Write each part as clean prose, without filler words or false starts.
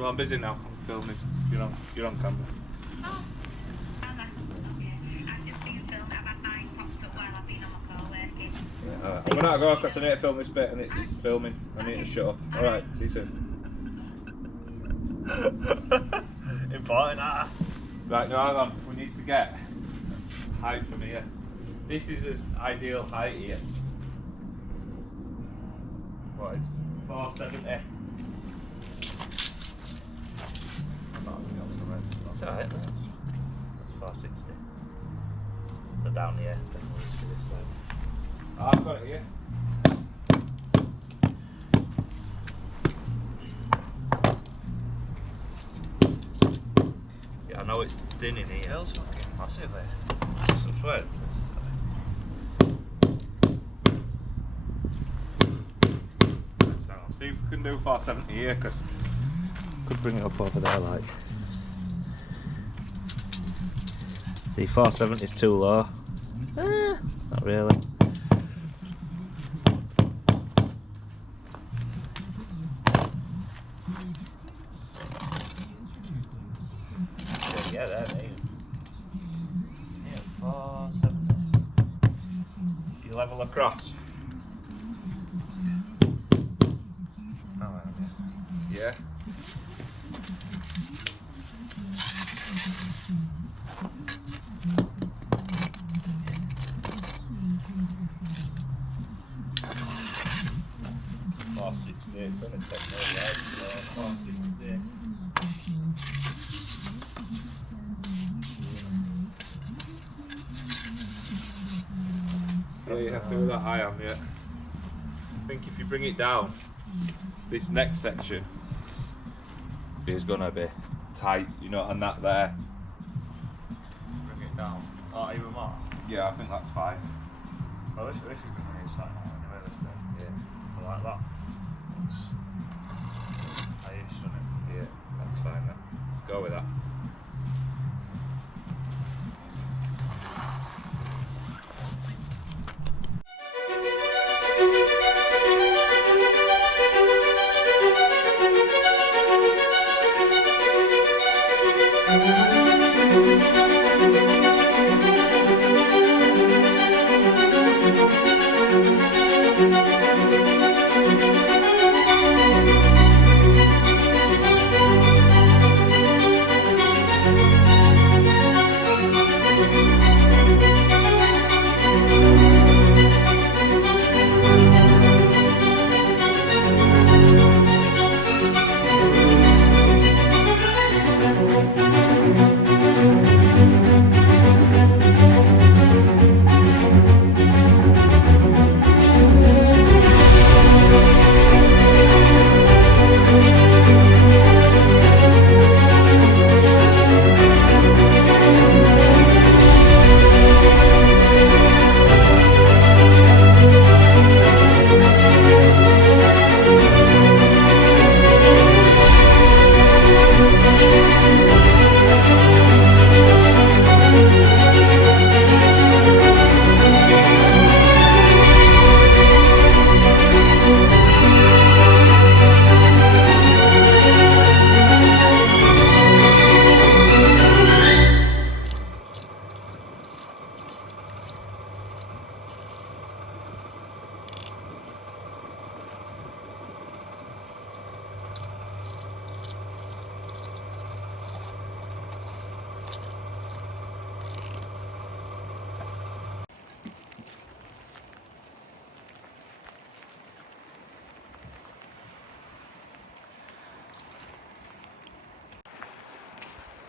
No, I'm busy now. I'm filming. You're on camera. Oh, am I? Okay. I've just been filming. I've had mine popped up while I've been on my call working. Yeah, alright. I'm gonna go because I need to film this bit and it's filming. I need to shut up. Alright, see you soon. Important, that. Right, no, hang on. We need to get height from here. This is his ideal height here. What is? 470. That's alright, that's 460. So down here, then we'll just do this side. I've got it here. Yeah, I know it's thin in here. It's fucking massive, this. Some sweat. So I'll see if we can do 470 here because Could bring it up over there, like. See, 470 is too low. Not really. Yeah, there, mate. Yeah, 470. you level across. Oh, Yeah. It's only 10 minutes, right? So 460. Yeah, you happy with that I am, yeah. I think if you bring it down, this next section is gonna be tight, and that there. Bring it down. Oh, even more? Yeah, I think that's fine. Well, this is going to need something anyway, this bit. Yeah. I like that. Ish, doesn't it? Yeah, that's fine then. Go with that.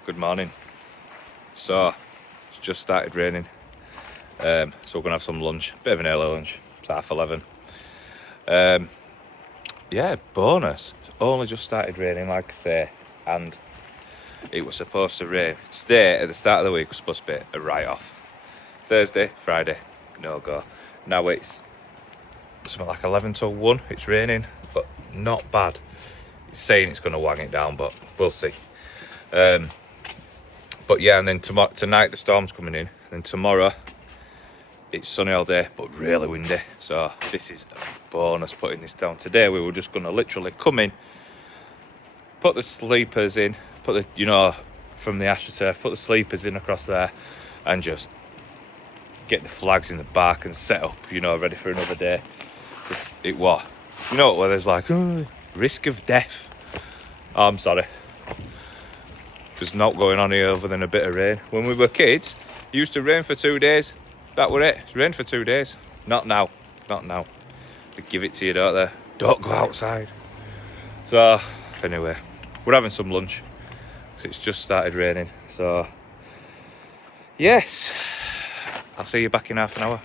Good morning. So, it's just started raining. So we're gonna have some lunch. Bit of an early lunch. It's 11:30. Yeah, bonus. It's only just started raining, like I say, and it was supposed to rain. Today, at the start of the week, was supposed to be a write-off. Thursday, Friday, no go. Now it's something like 11 till 1. It's raining, but not bad. It's saying it's going to wang it down, but we'll see. But yeah, and then tonight the storm's coming in, and tomorrow it's sunny all day, but really windy. So this is a bonus putting this down. Today we were just going to literally come in, put the sleepers in, put the, you know, from the AstroTurf, put the sleepers in across there, and just get the flags in the back and set up, you know, ready for another day. Because it was, you know, where there's like, oh, risk of death. Oh, I'm sorry. There's not going on here other than a bit of rain. When we were kids, it used to rain for 2 days. That were it. It's rained for 2 days. Not now. Not now. They give it to you, don't they? Don't go outside. So, anyway, we're having some lunch. Because it's just started raining. So, yes. I'll see you back in half an hour.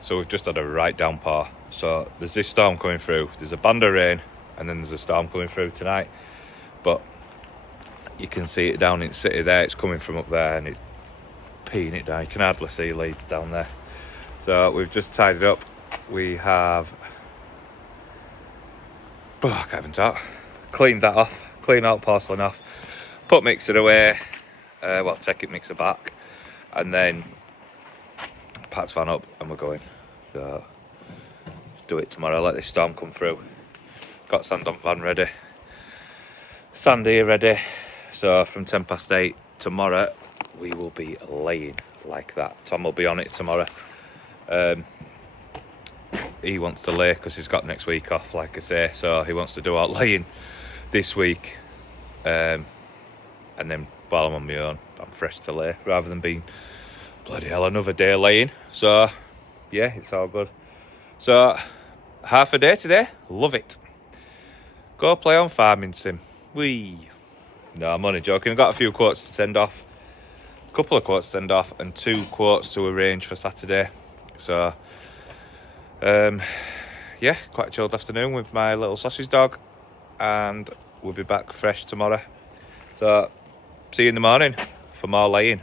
So we've just had a right downpour. So there's this storm coming through. There's a band of rain, and then there's a storm coming through tonight. But you can see it down in the city there. It's coming from up there, and it's peeing it down. You can hardly see Leeds down there. So we've just tidied up. We have, I can't even talk. Cleaned that off. Clean out porcelain off. Put mixer away. Take it mixer back, and then Pat's van up, and we're going. So do it tomorrow. Let this storm come through. Got sand on van ready. Sand here ready. So from 8:10 tomorrow, we will be laying like that. Tom will be on it tomorrow. He wants to lay because he's got next week off, like I say. So he wants to do our laying this week. And then while I'm on my own, I'm fresh to lay rather than being bloody hell another day laying. So yeah, it's all good. So half a day today. Love it. Go play on farming sim. Whee. No, I'm only joking. I've got a few quotes to send off. A couple of quotes to send off and 2 quotes to arrange for Saturday. So yeah, quite a chilled afternoon with my little sausage dog, and we'll be back fresh tomorrow. So see you in the morning for more laying.